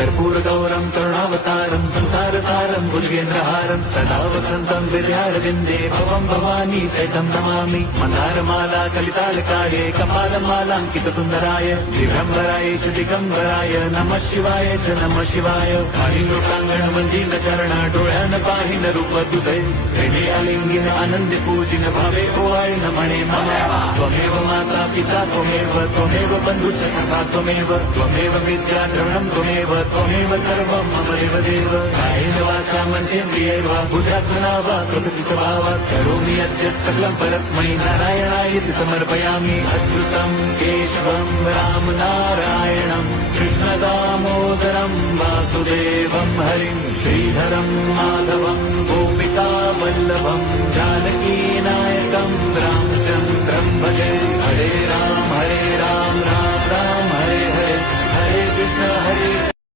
कर्पूरगौरं करुणावतारं संसारसारं भुजगेन्द्रहारं सदा वसन्तं विद्यारविन्दे भवं भवानी सहितं नमामि। मन्दारमाला कलितालकाये कपालमालाङ्कितसुन्दराय दिगम्बराय च दिगम्बराय नमः शिवाय च नमः शिवाय। खाली लोकांगण मंदिर चरण डोळ्यान पाहिन रूप तुझे प्रेमे अलिंगिन आनंद पूजिन भावे ओवाळीन म्हणे मम त्वमेव माता पिता त्वमेव बंधुश्च सखा त्वमेव विद्या द्रवणं त्वमेव सर्वं मम देवदेव। कायेन वाचा मनसेन्द्रियैर् वा बुद्ध्यात्मना वा प्रकृति स्वभावात् करोमि यद्यत् सकलं परस्मै नारायणायति समर्पयामि। अच्युतं केशवं राम नारायणं कृष्णदामोदरं वासुदेवं हरिं श्रीधरं माधवं गोपिका वल्लभं जानकीनायकं रामचन्द्रं भजे। हरे राम राम राम हरे हरे, हरे कृष्ण हरे